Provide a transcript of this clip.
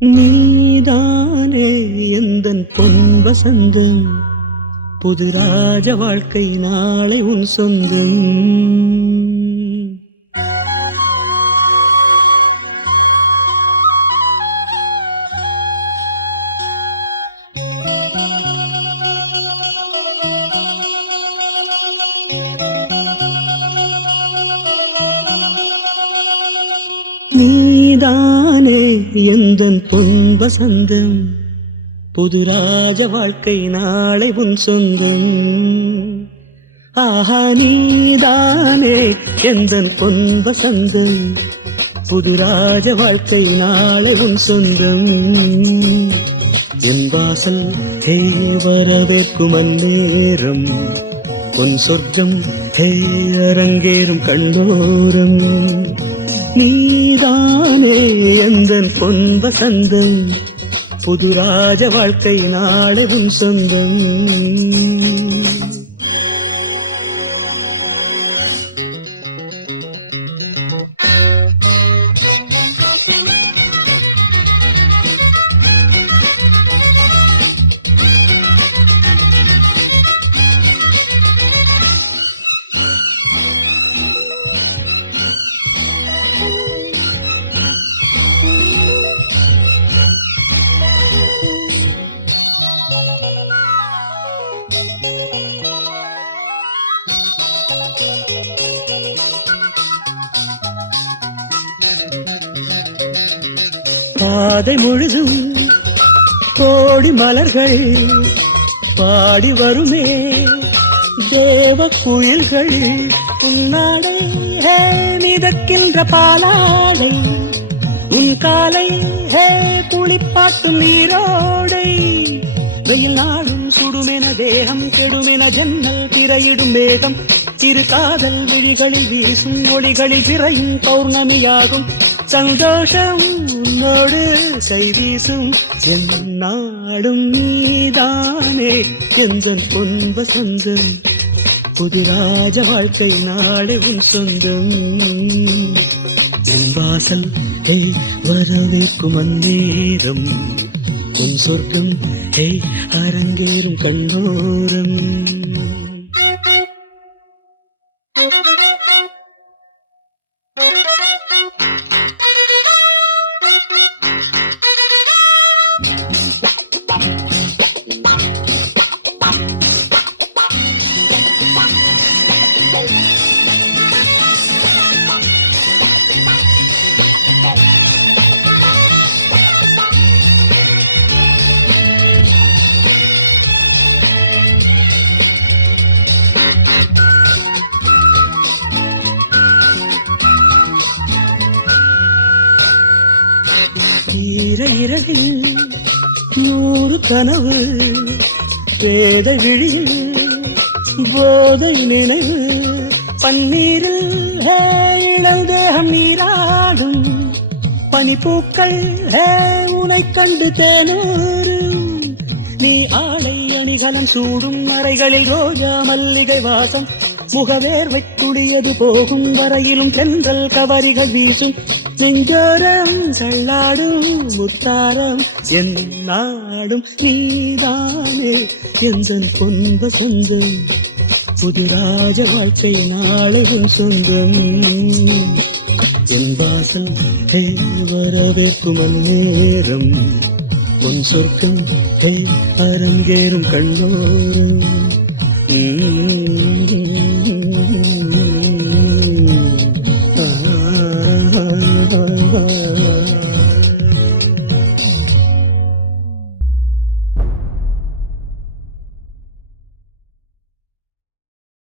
நீதானே எந்தன் பொன் வசந்தம், புது ராஜ வாழ்க்கை நாளை உன் சொந்தம். நீதானே எந்தன் பொன் வசந்தம், புது ராஜ வாழ்க்கை நாளை உன் சொந்தம். ஆஹா நீதானே எந்தன் பொன் வசந்தம், புது ராஜ வாழ்க்கை நாளை உன் சொந்தம். என் வாசல் ஹே வரவேற்கும் அந்நேரம், பொன் சொர்க்கம் ஹே அரங்கேறும் கண்ணோரம். நீதானே எந்தன் பொன் வசந்தம், புது ராஜ வாழ்க்கை நாளை உன் சொந்தம். பாதை முழுதும் கோடி மலர்கள் பாடி வருமே தேவ குயில்கள். உன்னாடை மிதக்கின்ற பாலாடை, உன் காலை குளிப்பாட்டும் நீரோடை. வெயில் நாடும் சுடுமென தேகம், கெடுமென ஜன்னல் திரையிடும் மேகம். சிறு காதல் விழிகளில் வீசும் ஒளிகளில் பிறையும் பௌர்ணமியாகும். சந்தோஷம் உன்னோடு கைவீசும் என்னாடும். நீதானே எந்தன் பொன் வசந்தம், புது ராஜ வாழ்க்கை நாளை உன் சொந்தம். என் வாசல் ஹே வரவேற்கும் அந்நேரம், உன் சொர்க்கம் ஹே அரங்கேறும் கண்ணோரம். இரவில் 100 கனவு, வேதை விழியில் போதை நினைவு. பன்னீரில் இளந்தேகம் நீராடும், பனிப்பூக்கள் உனை கண்டு தேனூரும். நீ ஆடை அணிகலம் சூடும் அறைகளில் ரோஜா மல்லிகை வாசம். முகவேர்வை துளியது போகும் வரையிலும் தென்றல் கவரிகள் வீசும். நெஞ்சோரம் தள்ளாடும் முத்தாரம் என் நாடும். நீதானே எந்தன் பொன் வசந்தம், புது ராஜ வாழ்க்கை நாளை உன் சொந்தம். என் வாசல் ஹே வரவேற்கும் அந்நேரம், பொன் சொர்க்கம் ஹே அரங்கேறும் கண்ணோரம்.